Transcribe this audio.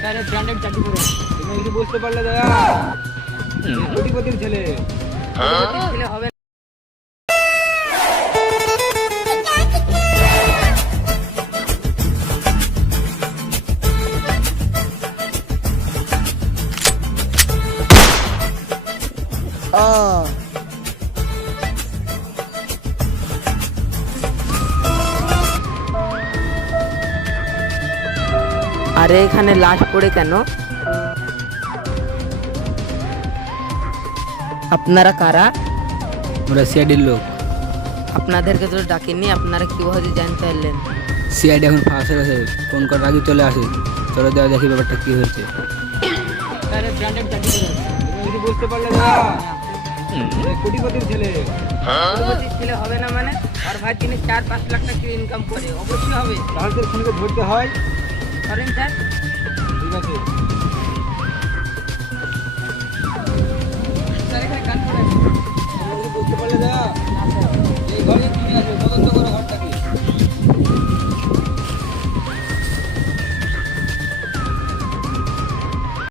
Sir branded চাকরি করে। তুমি কিছু বুঝতে পারলে দাদা? কোটিপতির ছেলে। কোটিপতির ছেলে হবে না। আরে এখানে লাশ পড়ে কেন? আপনারা কারা? ওরা সিআইডির লোক। আপনাদেরকে তো ডাকেননি, আপনারা কিভাবে জানতে পারলেন? সিআইডি এখন ফাঁসে আছে, ফোন করার আগে চলে আসে। চলো দেওয়া দেখি ব্যাপারটা কি হয়েছে। স্যার ব্র্যান্ডেড চাকরি করে। তুমি কিছু বুঝতে পারলে দাদা? কোটিপতির ছেলে। কোটিপতির ছেলে হবে না মানে? আর ভাই তিনি 4-5 লাখ টাকা ইনকাম করে, অবশ্যই হবে। তাহলে তোর ফোনকে ধরতে হয়। করেন স্যার। ঠিক আছে। স্যার এখানে কান করে। তুমি কিছু বুঝতে পারলে দাদা?